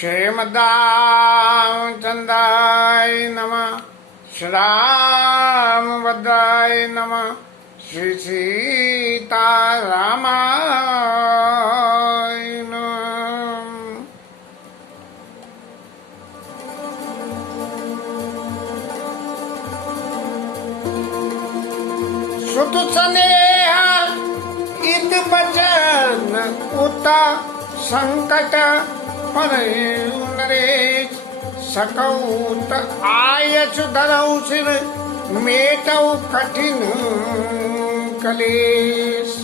श्रीमद्रामचन्द्राय नमः। श्रीरामभद्राय नमः। श्री सीतारामाय नमः। सुत स्नेह इत बचन उता संकट परयु नरेश। सकौत आयस धरऊ सिर मेटऊ कठिन कलेश।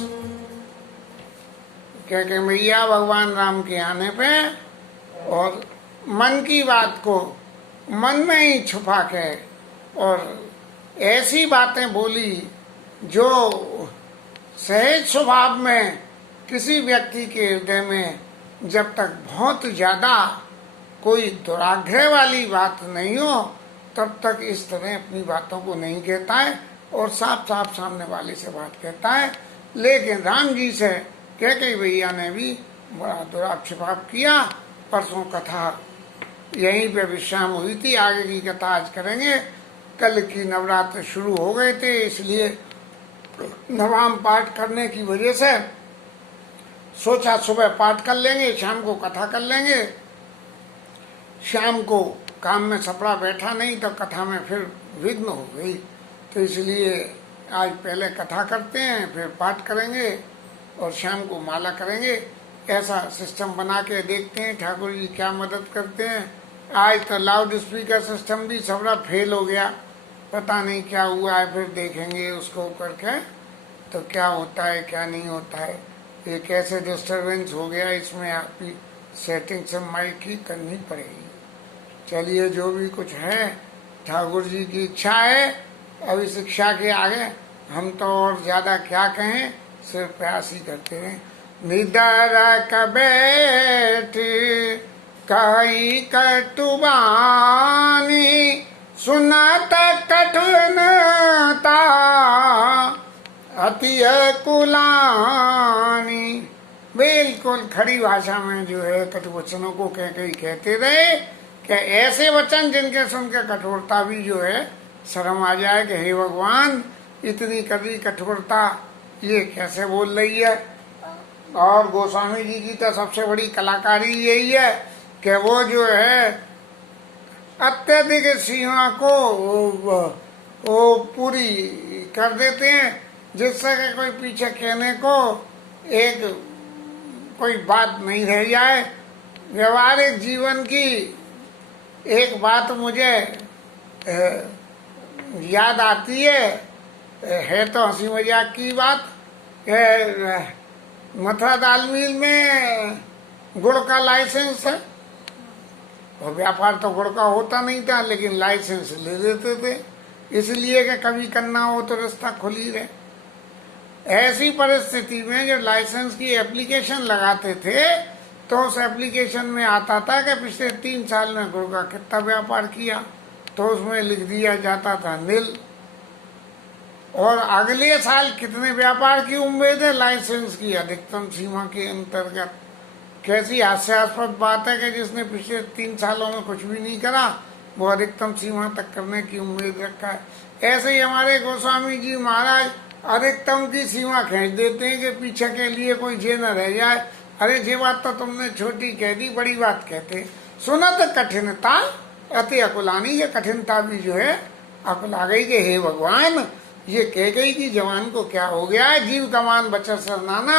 क्या कि मैया भगवान राम के आने पे और मन की बात को मन में ही छुपा के और ऐसी बातें बोली जो सहज स्वभाव में किसी व्यक्ति के हृदय में जब तक बहुत ज्यादा कोई दुराग्रह वाली बात नहीं हो तब तक इस तरह अपनी बातों को नहीं कहता है और साफ साफ सामने वाले से बात कहता है। लेकिन राम जी से कैकेयी भैया ने भी बड़ा दुराक्षेप किया। परसों कथा यहीं पे विश्राम हुई थी, आगे की कथा आज करेंगे। कल की नवरात्र शुरू हो गए थे, इसलिए नवाम पाठ करने की वजह से सोचा सुबह पाठ कर लेंगे, शाम को कथा कर लेंगे। शाम को काम में सपड़ा बैठा नहीं तो कथा में फिर विघ्न हो गई, तो इसलिए आज पहले कथा करते हैं फिर पाठ करेंगे और शाम को माला करेंगे। ऐसा सिस्टम बना के देखते हैं ठाकुर जी क्या मदद करते हैं। आज तो लाउड स्पीकर सिस्टम भी सबरा फेल हो गया, पता नहीं क्या हुआ है, फिर देखेंगे उसको करके तो क्या होता है क्या नहीं होता है। ये कैसे डिस्टरबेंस हो गया, इसमें आपकी सेटिंग से माइक की करनी पड़ेगी। चलिए जो भी कुछ है ठाकुर जी की इच्छा है। अभी शिक्षा के आगे हम तो और ज्यादा क्या कहें, सिर्फ प्रयास ही करते हैं। निडर बैठ कही कटुबानी सुनत कठिनता अति कुलानी। बिल्कुल खड़ी भाषा में जो है कटुवचनों को कैकेयी कहते रहे कि ऐसे वचन जिनके सुन के कठोरता भी जो है शर्म आ जाए कि हे भगवान इतनी कड़ी कठोरता ये कैसे बोल रही है। और गोस्वामी जी की तो सबसे बड़ी कलाकारी यही है कि वो जो है अत्यधिक सीमा को वो पूरी कर देते हैं, जिससे कि कोई पीछे कहने को एक कोई बात नहीं रह जाए। व्यवहारिक जीवन की एक बात मुझे याद आती है तो हंसी मजाक की बात। मथुरा दाल मिल में गुड़ का लाइसेंस है और व्यापार तो गुड़ का होता नहीं था, लेकिन लाइसेंस ले देते थे इसलिए कि कभी करना हो तो रास्ता खुली रहे। ऐसी परिस्थिति में जब लाइसेंस की एप्लीकेशन लगाते थे तो उस एप्लीकेशन में आता था कि पिछले 3 साल में गुड़ का कितना व्यापार किया, तो उसमें लिख दिया जाता था नील। और अगले साल कितने व्यापार की उम्मीद है लाइसेंस की अधिकतम सीमा के अंतर्गत। कैसी हास्यास्पद बात है कि जिसने पिछले 3 सालों में कुछ भी नहीं करा वो अधिकतम सीमा तक करने की उम्मीद रखा है। ऐसे ही हमारे गोस्वामी जी महाराज अधिकतम की सीमा खींच देते हैं कि पीछे के लिए कोई जे न रह जाए। अरे ये बात तो तुमने छोटी कह दी, बड़ी बात कहते। सुनत कठिनता अति अकुलानी, ये कठिनता भी जो है अकुल आ गई कि हे भगवान ये कैकेयी की जवान को क्या हो गया है। जीव कमान बचत सरनाना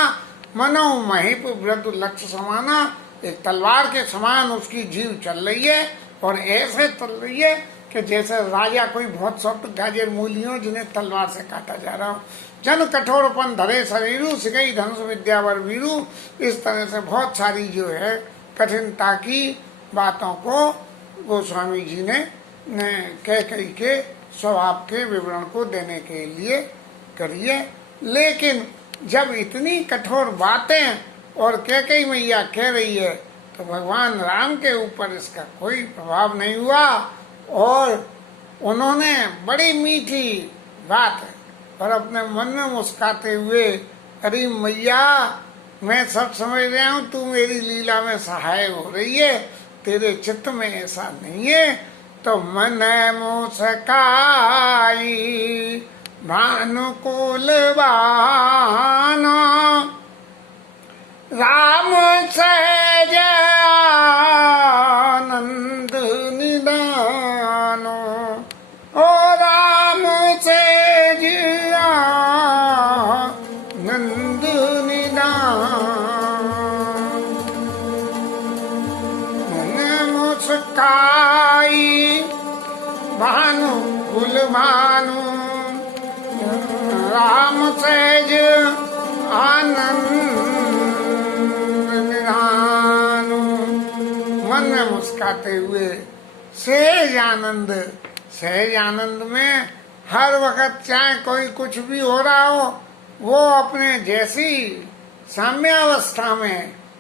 मनो महिप व्रत लक्ष्य समाना। एक तलवार के समान उसकी जीव चल रही है और ऐसे चल रही है कि जैसे राजा कोई बहुत सॉफ्ट गाजर मूली हो जिन्हें तलवार से काटा जा रहा हो। जन कठोरपन धरे शरीरू सिकई धनुष विद्यावर वीरू। इस तरह से बहुत सारी जो है कठिनता की बातों को गोस्वामी जी ने कैकेयी के स्वभाव के विवरण को देने के लिए करिए। लेकिन जब इतनी कठोर बातें और कैकेयी मैया कह रही है तो भगवान राम के ऊपर इसका कोई प्रभाव नहीं हुआ और उन्होंने बड़ी मीठी बात पर अपने मन में मुस्काते हुए, अरे मैया मैं सब समझ रहा हूँ, तू मेरी लीला में सहाय हो रही है, तेरे चित्त में ऐसा नहीं है। तो मन मुस्काई भानुकुल बानो, राम सहज आनंद निदानो, ओ राम सहज आनंद निदान। मन मुस्काई भानुकुल भानु, राम सहज आनंद निधानु। मन में मुस्काते हुए सहज आनंद, सहज आनंद में हर वक्त चाहे कोई कुछ भी हो रहा हो, वो अपने जैसी साम्यावस्था में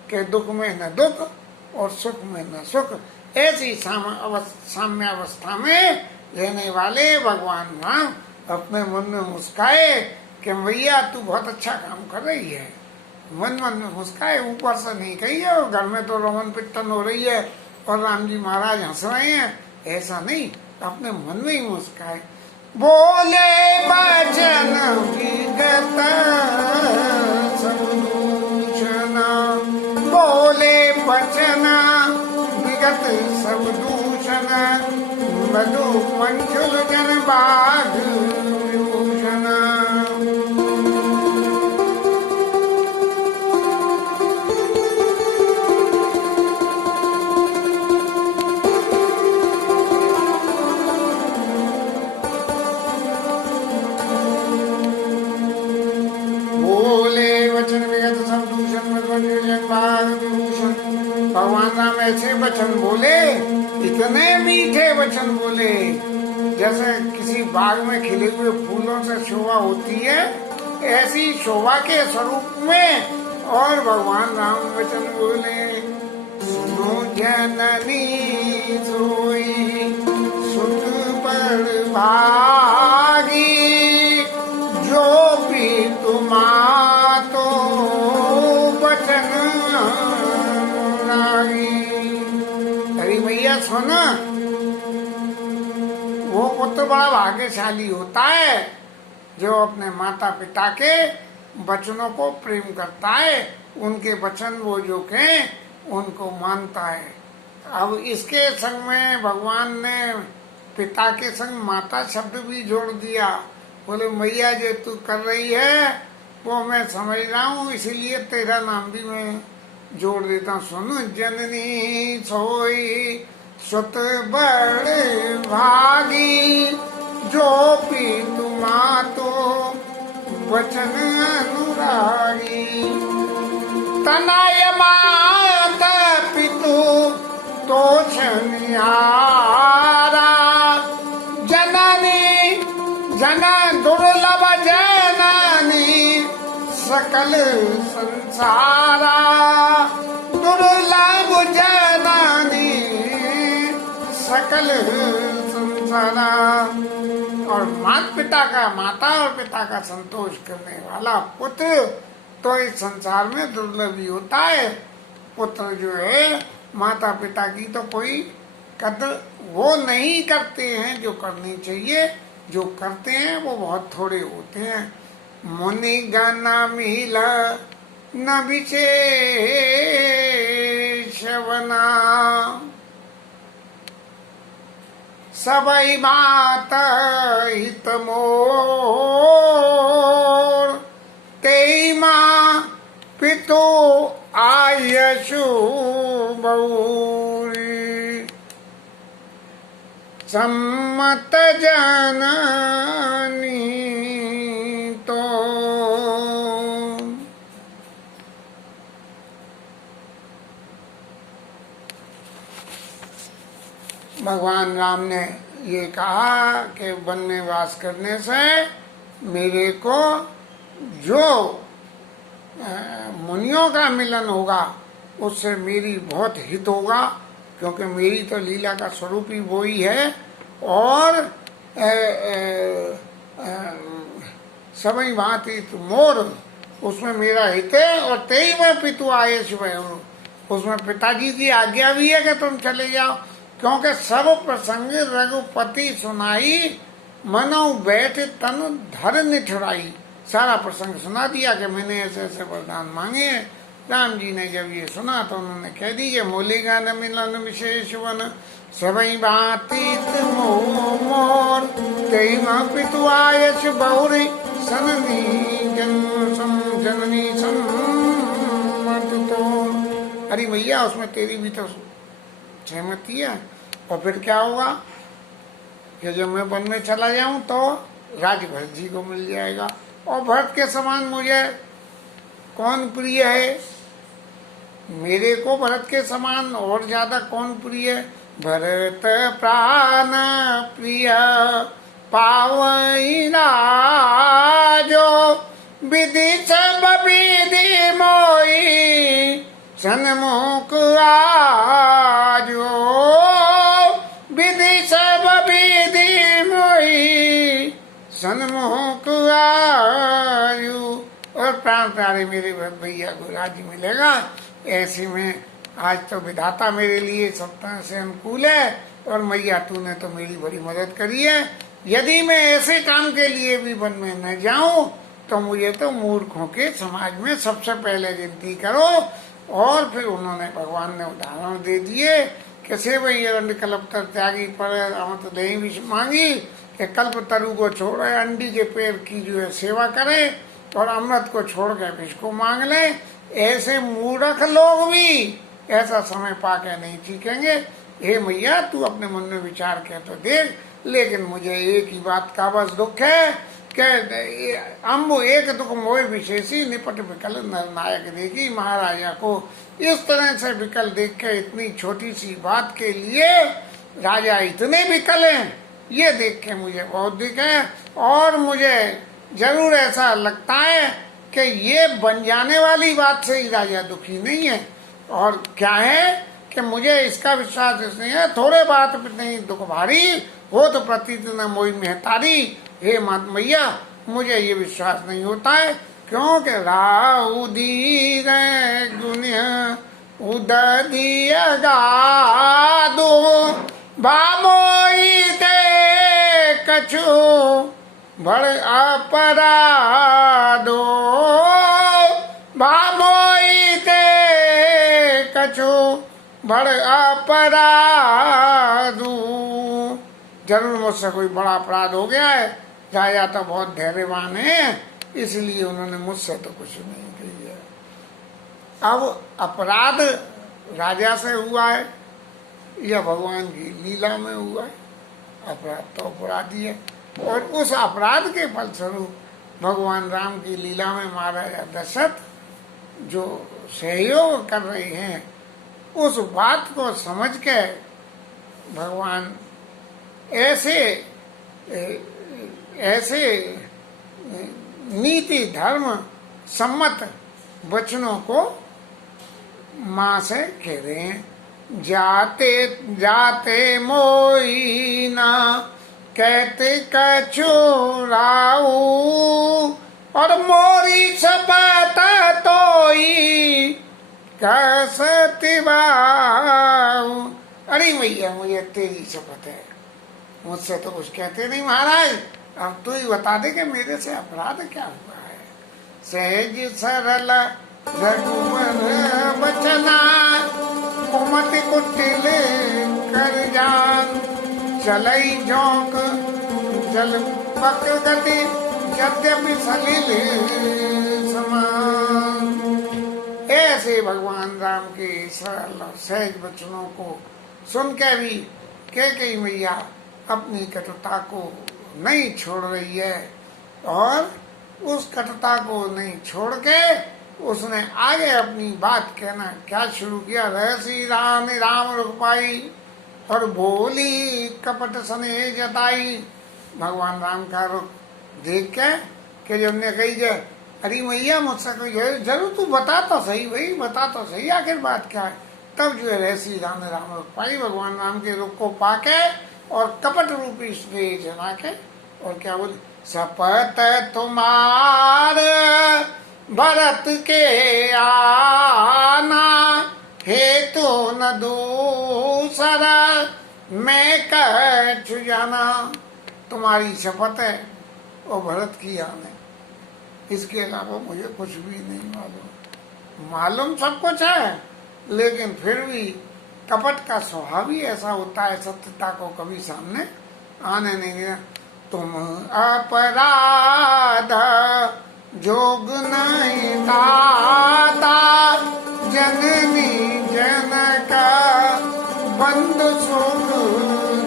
के दुख में न दुख और सुख में न सुख, ऐसी साम्यावस्था में रहने वाले भगवान राम अपने मन में मुस्काए कि भैया तू बहुत अच्छा काम कर रही है। मन मन में मुस्काए, ऊपर से नहीं कही है। घर में तो रोमन पिट्टन हो रही है और राम जी महाराज हंस रहे हैं, ऐसा नहीं, अपने मन में ही मुस्काए। बोले वचन विगत सब दूषण, बोले वचन विगत सब दूषण, मधु मंजुल जन बाग विभूषण। बोले वचन विगत सब दूषण, मधु मंजुल जन बाग विभूषण। भगवान राम ऐसे वचन बोले, इतने मीठे वचन बोले, जैसे किसी बाग में खिले हुए फूलों से शोभा होती है, ऐसी शोभा के स्वरूप में। और भगवान राम वचन बोले, सुनो जननी सोई सुत पर भागी, जो भी तुम्हारो वचन अनुरागी। अरे भैया सुना, वो पुत्र बड़ा भाग्यशाली होता है जो अपने माता पिता के वचनों को प्रेम करता है, उनके वचन वो जो कहें उनको मानता है। अब इसके संग में भगवान ने पिता के संग माता शब्द भी जोड़ दिया। बोले मैया जो तू कर रही है वो मैं समझ रहा हूँ, इसीलिए तेरा नाम भी मैं जोड़ देता हूँ। सुन जननी सोई सुत बड़ भागी, जो पी तुमा तो वचन अनुरागी। तनय मात पितु तो छनिहारा, जननी जन दुर्लभ जननी सकल संसारा, दुर्लभ जननी सकल संसारा। और माता और पिता का संतोष करने वाला पुत्र तो इस संसार में दुर्लभ ही होता है। पुत्र जो है माता पिता की तो कोई कदर वो नहीं करते हैं जो करनी चाहिए, जो करते हैं वो बहुत थोड़े होते हैं। मुनि गण मिला न विशेषवना, सबई बात हित मोर, तेई माँ पितु आयशु बहुरी, सम्मत जननी तो। भगवान राम ने ये कहा कि वन में वास करने से मेरे को जो मुनियों का मिलन होगा उससे मेरी बहुत हित होगा, क्योंकि मेरी तो लीला का स्वरूप ही वो ही है। और सबई भांति मोर उसमें मेरा हित है। और तेई में पितु आये सुबह, उसमें पिताजी की आज्ञा भी है कि तुम चले जाओ, क्योंकि सर्व प्रसंग रघुपति सुनाई, मनो बैठ तन धर निठुराई। सारा प्रसंग सुना दिया कि मैंने ऐसे ऐसे वरदान मांगे हैं। राम जी ने जब ये सुना तो उन्होंने कह दी कि मोलेगा न मिलन विशेष वन, सबई बातीत मोह मोर, कई पितु आयच बहुरी सननी जन्म सम जननी सम्मत तो। अरे भैया उसमें तेरी भी तो सहमति है। और फिर क्या होगा कि जब मैं वन में चला जाऊं तो राज भरत जी को मिल जाएगा। और भरत के समान मुझे कौन प्रिय है? मेरे को भरत के समान और ज्यादा कौन प्रिय है? भरत प्राण प्रिय पावई राजो, विधि सब विधि मोई सन्मुख आजो, विधि सब विधि मोई सन्मुख आयु। और प्राण प्यारे मेरे भैया को राज्य मिलेगा। ऐसे में आज तो विधाता मेरे लिए सब तरह से अनुकूल है, और मैया तूने तो मेरी बड़ी मदद करी है। यदि मैं ऐसे काम के लिए भी वन में न जाऊं तो मुझे तो मूर्खों के समाज में सबसे पहले गिनती करो। और फिर उन्होंने भगवान ने उदाहरण दे दिए कि सेवई कल्पतर त्यागी पर अमृत दही विष मांगी, कि कल्प तरु को छोड़े अंडी के पेड़ की जो है सेवा करे, और अमृत को छोड़ के विष को मांग ले। ऐसे मूर्ख लोग भी ऐसा समय पाके नहीं सीखेंगे। हे मैया तू अपने मन में विचार के तो देख। लेकिन मुझे एक ही बात का बस दुख है कि अम्बु एक दुख मोह विशेषी, निपट विकल नायक देखी। महाराजा को इस तरह से विकल देख के, इतनी छोटी सी बात के लिए राजा इतने विकल हैं, ये देख के मुझे बहुत दुख है। और मुझे जरूर ऐसा लगता है कि ये बन जाने वाली बात से ही राजा दुखी नहीं है। और क्या है कि मुझे इसका विश्वास इसलिए है, थोड़े बात नहीं दुख भारी, हो तो प्रतीत न मोई मेहतारी। हे मात मैया मुझे ये विश्वास नहीं होता है, क्योंकि राहु दीर गुनिया उदधी अगादो, बामोई दे कछु बड़ अपराधो, बामोई दे कछु बड़ अपराधो। जरूर मुझसे कोई बड़ा अपराध हो गया है। राजा तो बहुत धैर्यवान है, इसलिए उन्होंने मुझसे तो कुछ नहीं किया। अब अपराध राजा से हुआ है या भगवान की लीला में हुआ है? अपराध तो अपराधी है। और उस अपराध के फलस्वरूप भगवान राम की लीला में महाराजा दशरथ जो सहयोग कर रहे हैं, उस बात को समझ के भगवान ऐसे नीति धर्म सम्मत वचनों को माँ से कह रहे हैं। जाते जाते मोई ना कहते कछु राऊ, और मोरी शपथ तोई कसति बाऊ। अरे भैया मुझे तेरी शपथ है, मुझसे तो कुछ कहते नहीं महाराज। अब तू ही बता दे कि मेरे से अपराध क्या हुआ है। सहज सरल रघुवर बचना, कुमति कुटिल कर जान, चलई झोंक जल पक गति, यद्यपि सलिल समान। ऐसे भगवान राम के सरल और सहज वचनों को सुन के भी कई मैया अपनी कटुता को नहीं छोड़ रही है, और उस कटुता को नहीं छोड़ के उसने आगे अपनी बात कहना क्या शुरू किया। रहसी राम राम रुक पाई, और बोली कपट सने जताई। भगवान राम का रुख देख के कि जो हमने कही जो अरे मैया मुझसे कोई जरूर तू बता तो सही, भाई बता तो सही आखिर बात क्या है। तब जो है रहसी राम राम रुक पाई, भगवान राम के रुख को पाके और कपट रूपी स्नेह जना के, और क्या बोले, शपथ तुम्हार भरत के आना, हे तो न दूसरा मैं कह जाना। तुम्हारी शपथ है और भरत की आन है, इसके अलावा मुझे कुछ भी नहीं मालूम। मालूम सब कुछ है, लेकिन फिर भी कपट का स्वभाव ही ऐसा होता है, सत्यता को कभी सामने आने नहीं दिया। तुम अपराध जोग नहीं दाता, जननी जनक बंधु सुख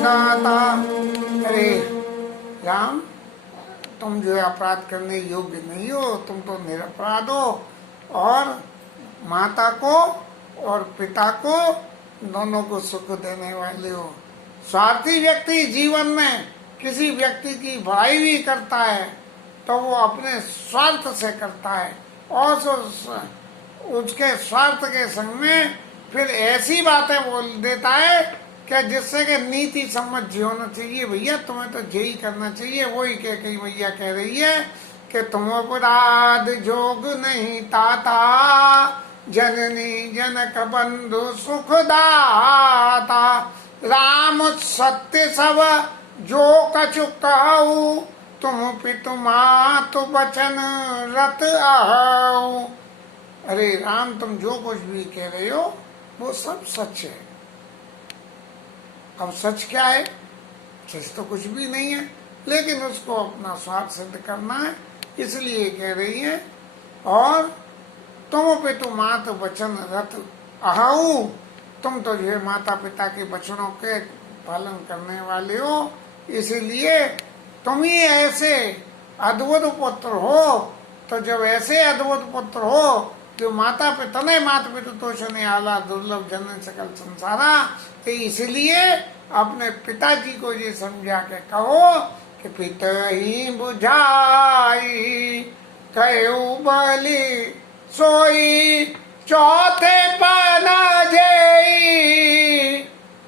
दाता। अरे राम, तुम जो है अपराध करने योग्य नहीं हो, तुम तो निरपराध हो, और माता को और पिता को दोनों को सुख देने वाले हो। स्वार्थी व्यक्ति जीवन में किसी व्यक्ति की भलाई भी करता है तो वो अपने स्वार्थ से करता है, और उसके स्वार्थ के संग में फिर ऐसी बातें बोल देता है कि जिससे कि नीति सम्मत जी होना चाहिए। भैया तुम्हें तो यही करना चाहिए। वही कह कही भैया कह रही है कि तुम अपराध जोग नहीं ताता, जननी जनक बंधु सुखदाता। राम सत्य सब जो कछु कहू, तुम पितु मातु बचन रत आहू। अरे राम, तुम जो कुछ भी कह रहे हो वो सब सच है। अब सच क्या है? सच तो कुछ भी नहीं है, लेकिन उसको अपना स्वार्थ सिद्ध करना है, इसलिए कह रही है। और तुम पितु मातु वचन रत आहू, तुम तो जो है माता पिता के वचनों के पालन करने वाले हो, इसीलिए तुम ही ऐसे अद्भुत पुत्र हो। तो जब ऐसे अद्भुत पुत्र हो जो माता पिता ने माता पिता तोषने आला दुर्लभ जन सकल संसारा, तो इसलिए अपने पिताजी को ये समझा के कहो कि पिता ही बुझाई कहो बलि सोई, चौथे पना जई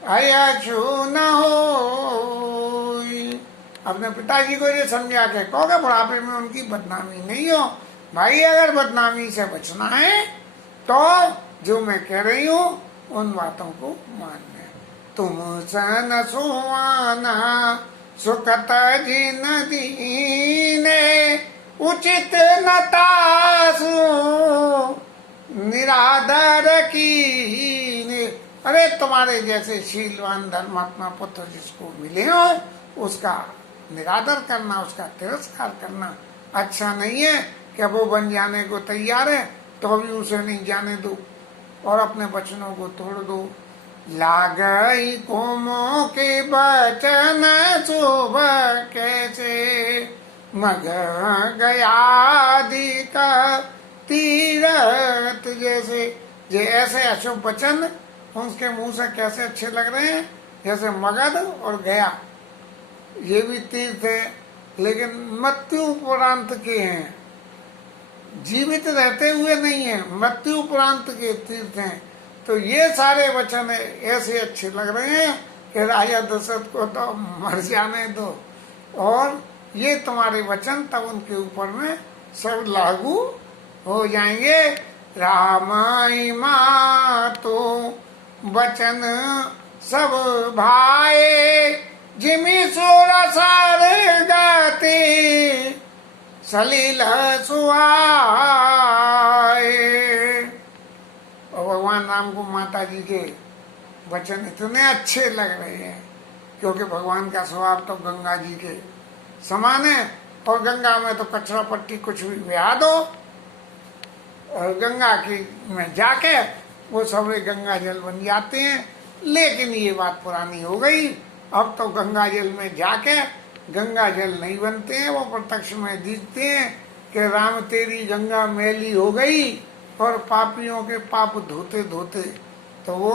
अयछु न होई। अपने पिताजी को ये समझा के कहोगे बुढ़ापे में उनकी बदनामी नहीं हो। भाई अगर बदनामी से बचना है तो जो मैं कह रही हूँ उन बातों को मानना। तुम सन सुहाना सुखत जिन दीने, उचित नतासु निरादर कीने। अरे तुम्हारे जैसे शीलवान धर्मात्मा पुत्र जिसको मिले हो उसका निरादर करना, उसका तिरस्कार करना अच्छा नहीं है। कि वो बन जाने को तैयार है तो भी उसे नहीं जाने दो और अपने वचनों को तोड़ दो। लागई कोमो के वचन शुभ कैसे, मग गयादि का तीरथ जैसे। जे ऐसे अशुभ वचन उसके मुंह से कैसे अच्छे लग रहे हैं, जैसे मगध और गया, ये भी तीर्थ है लेकिन मृत्यु उपरांत के हैं, जीवित रहते हुए नहीं है, मृत्यु उपरांत के तीर्थ हैं। तो ये सारे वचन ऐसे अच्छे लग रहे हैं कि राजा दशरथ को तो मर जाने दो, और ये तुम्हारे वचन तब उनके ऊपर में सब लागू हो जाएंगे। रामाई मातो वचन सब भाए, जिमि सोरा सारे गाते सलील सुहाए। और भगवान राम को माता जी के वचन इतने अच्छे लग रहे हैं क्योंकि भगवान का स्वभाव तो गंगा जी के समान है, और गंगा में तो कचरा पट्टी कुछ भी बहा दो और गंगा की में जाके वो सब गंगा जल बन जाते हैं। लेकिन ये बात पुरानी हो गई, अब तो गंगा जल में जाके गंगा जल नहीं बनते हैं, वो प्रत्यक्ष में दिखते हैं कि राम तेरी गंगा मैली हो गई, और पापियों के पाप धोते धोते तो वो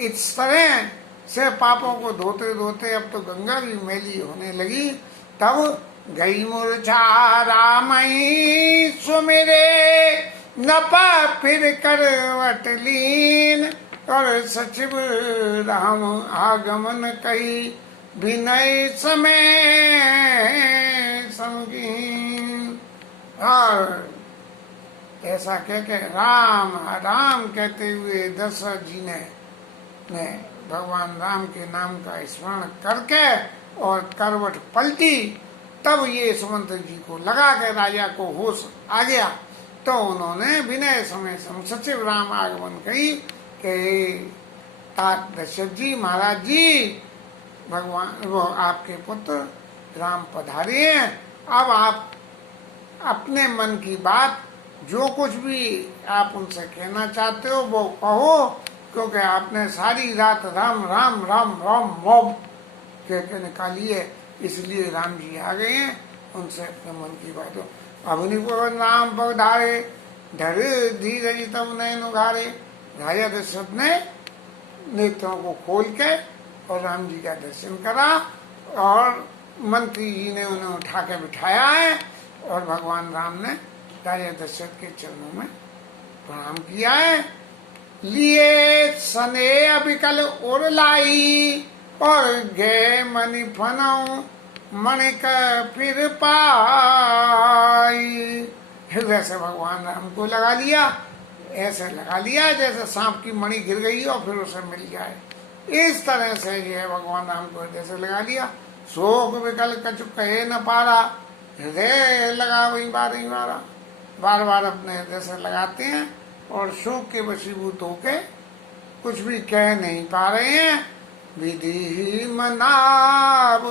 इस तरह से पापों को धोते धोते अब तो गंगा भी मैली होने लगी। तब गई मूर्छा रामई सुमिरे, नपा फिर करवट लीन, और सचिव राम आगमन कही विनय समय संगीन। और ऐसा कह के राम राम कहते हुए दशरथ जी ने भगवान राम के नाम का स्मरण करके और करवट पलटी। तब ये सुमंत्र जी को लगा के राजा को होश आ गया, तो उन्होंने विनय समय सम सचिव राम आगमन कही कि तात दशरथ जी महाराज जी, भगवान वो आपके पुत्र राम पधारे हैं। अब आप अपने मन की बात जो कुछ भी आप उनसे कहना चाहते हो वो कहो, क्योंकि आपने सारी रात राम राम राम राम राम कह के निकाली है, इसलिए राम जी आ गए हैं, उनसे अपने मन की बात हो। अवनि पवन राम पधारे, धर धीरज तब नयन उघारे। राजा दशरथ ने नेत्रों को खोल के और राम जी का दर्शन करा, और मंत्री जी ने उन्हें उठा के बिठाया है, और भगवान राम ने राजा दशरथ के चरणों में प्रणाम किया है। लिए सने अबिकल और लाई, और गे मणि फनौ मणिक फिर पाई। हृदय से भगवान राम को लगा लिया, ऐसे लगा लिया जैसे सांप की मणि गिर गई और फिर उसे मिल जाए, इस तरह से जो है भगवान राम को हृदय से लगा लिया। शोक विकल कछु कहे न पारा, हृदय लगा वही बार ही मारा। बार बार अपने हृदय से लगाते हैं और शोक के वशीभूत होके कुछ भी कह नहीं पा रहे हैं। विधि मनाव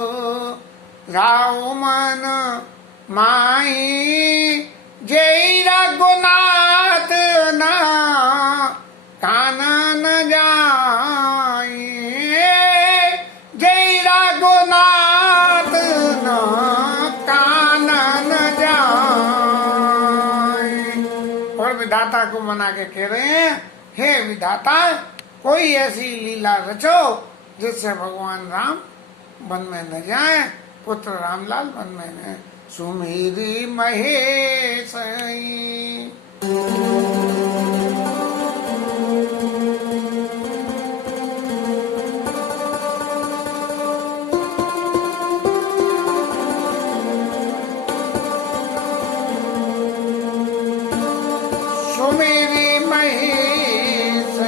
राव मन माई, जय रघुनाथ ना कानन जाई, जय रघुनाथ ना कानन जाई। और विधाता को मना के कह रहे हैं, हे विधाता, कोई ऐसी लीला रचो जिससे भगवान राम वन में न जाए, पुत्र रामलाल वन में न। सुमेरी महेश सुमेरी महेश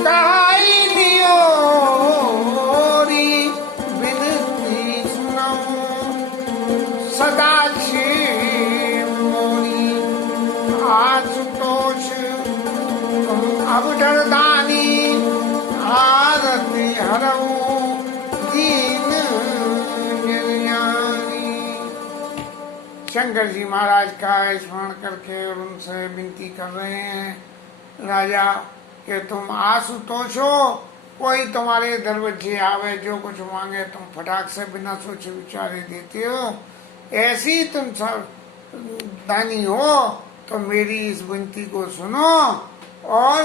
काई लियोरी बिनती सुनाऊं, सदा मोनी आशुतोष तुम अवधरदानी, आरती हरऊ दीन निर्यानी। शंकर जी महाराज का स्मरण करके और उनसे विनती कर रहे हैं, राजा कि तुम आशुतोष हो, कोई तुम्हारे दरवाजे आवे जो कुछ मांगे तुम फटाक से बिना सोचे विचारे देते हो, ऐसी तुम सब दानी हो, तो मेरी इस विनती को सुनो और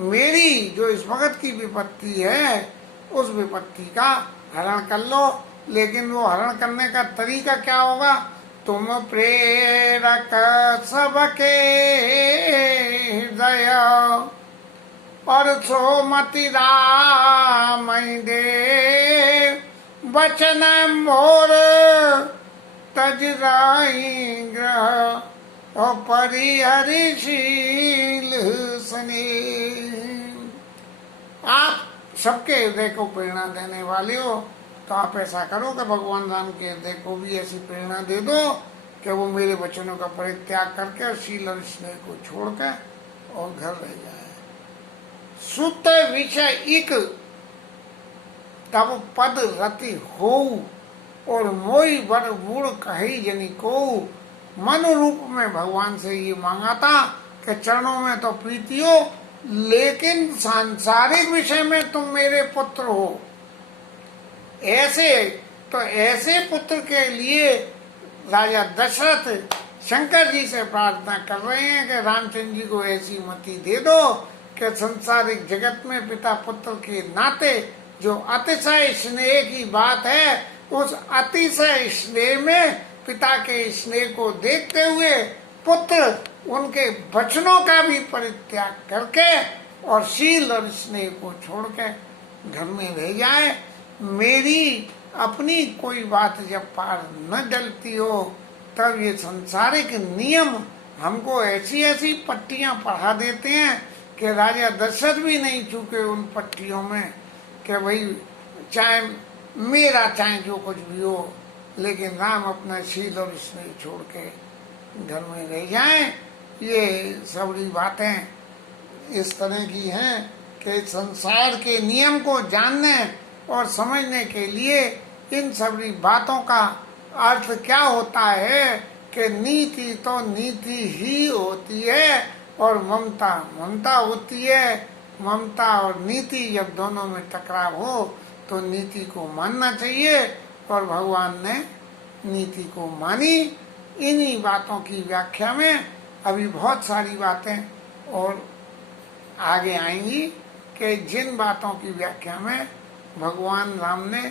मेरी जो इस वक्त की विपत्ति है उस विपत्ति का हरण कर लो। लेकिन वो हरण करने का तरीका क्या होगा? तुम प्रेरक सबके हृदय, और सोमति राम दे वचन मोर, तजराई ग्रह और परिहरिशील स्नेह। आप सबके हृदय को प्रेरणा देने वाले हो, तो आप ऐसा करो कि भगवान राम के हृदय को भी ऐसी प्रेरणा दे दो कि वो मेरे वचनों का परित्याग करके शील और स्नेह को छोड़ के और घर रह जाए। सुत विषय इक तब पद रति हो, और मोई बड़ मूड़ कही जनी को। मन रूप में भगवान से ये मांगा था कि चरणों में तो प्रीति हो, लेकिन सांसारिक विषय में तुम मेरे पुत्र हो। ऐसे पुत्र के लिए राजा दशरथ शंकर जी से प्रार्थना कर रहे हैं कि रामचंद्र जी को ऐसी मति दे दो कि संसारिक जगत में पिता पुत्र के नाते जो अतिशय स्नेह की बात है, उस अतिशय स्नेह में पिता के स्नेह को देखते हुए पुत्र उनके वचनों का भी परित्याग करके और शील और स्नेह को छोड़ के घर में रह जाए। मेरी अपनी कोई बात जब पार न डलती हो, तब ये संसारिक नियम हमको ऐसी ऐसी पट्टियां पढ़ा देते हैं कि राजा दशरथ भी नहीं चूके उन पट्टियों में, कि भाई चाहे मेरा चाहे जो कुछ भी हो, लेकिन राम अपना शील और स्नेह छोड़ के घर में रह जाएं। ये सबरी बातें इस तरह की हैं कि संसार के नियम को जानने और समझने के लिए इन सबरी बातों का अर्थ क्या होता है कि नीति तो नीति ही होती है और ममता ममता होती है। ममता और नीति जब दोनों में टकराव हो तो नीति को मानना चाहिए, और भगवान ने नीति को मानी। इन्हीं बातों की व्याख्या में अभी बहुत सारी बातें और आगे आएंगी कि जिन बातों की व्याख्या में भगवान राम ने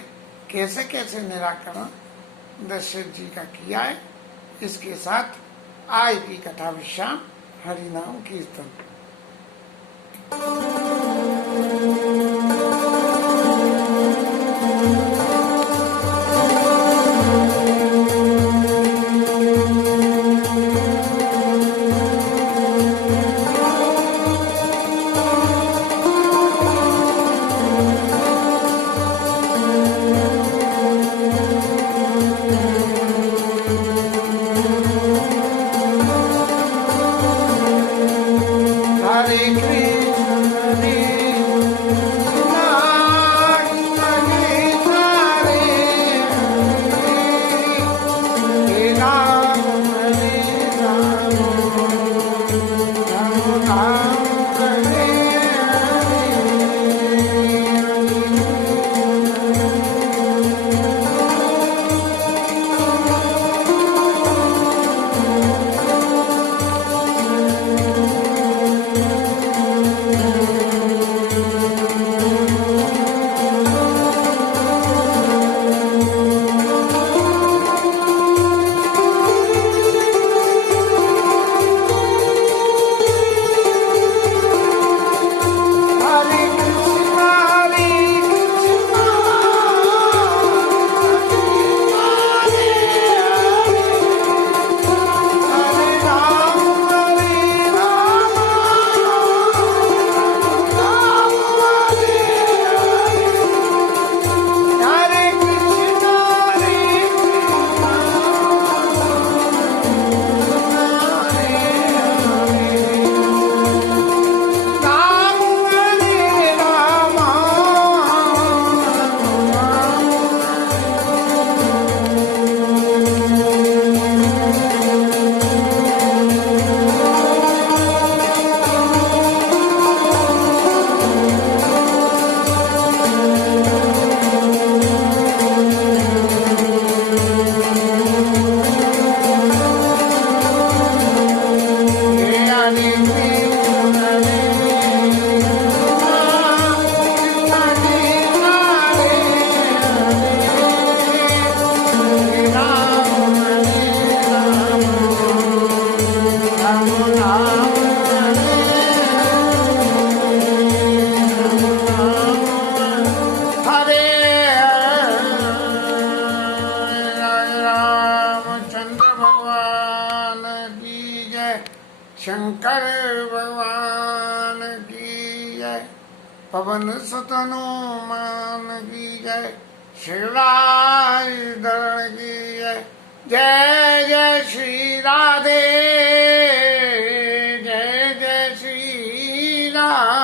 कैसे कैसे निराकरण दशरथ जी का किया है। इसके साथ आज की कथा विश्राम। हरि नाम कीर्तन। शंकर भगवान की जय। पवन सुत हनुमान की जय। शिवराज धरण की जय। जय जय श्री राधे, जय जय श्री राम।